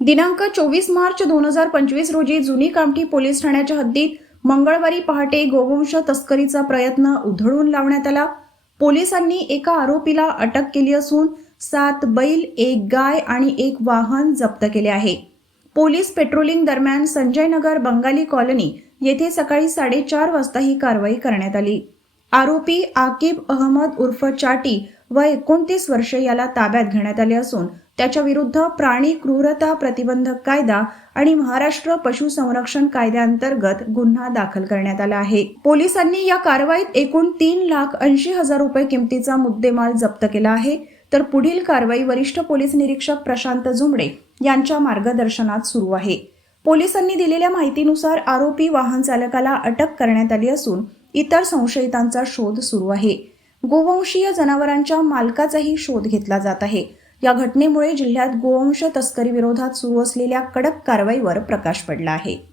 दिनांक चोवीस मार्च दोन हजार पंचवीस रोजी जुनी कामठी पोलीस ठाण्याच्या हद्दीत मंगळवारी पहाटे गोवंश तस्करीचा प्रयत्न उधळून लावण्यात आला. पोलिसांनी एका आरोपीला अटक केली असून सात बैल एक गाय आणि एक वाहन जप्त केले आहे. पोलीस पेट्रोलिंग दरम्यान संजय नगर बंगाली कॉलनी येथे सकाळी साडेचार वाजता ही कारवाई करण्यात आली. आरोपी आकिब अहमद उर्फ चाटी व एकोणतीस वर्ष याला ताब्यात घेण्यात आले असून त्याच्या विरुद्ध प्राणी क्रूरता प्रतिबंधक कायदा आणि महाराष्ट्र पशुसंरक्षण कायद्याअंतर्गत गुन्हा दाखल करण्यात आला आहे. पोलिसांनी या कारवाईत एकूण तीन लाख ऐंशी हजार रुपये किमतीचा मुद्देमाल जप्त केला आहे. तर पुढील कारवाई वरिष्ठ पोलीस निरीक्षक प्रशांत जुमडे यांच्या मार्गदर्शनात सुरू आहे. पोलिसांनी दिलेल्या माहितीनुसार आरोपी वाहन चालकाला अटक करण्यात आली असून इतर संशयितांचा शोध सुरू आहे. गोवंशीय जनावरांच्या मालकाचाही शोध घेतला जात आहे. या घटनेमुळे जिल्ह्यात गोवंश तस्करी विरोधात सुरू असलेल्या कडक कारवाईवर प्रकाश पडला आहे.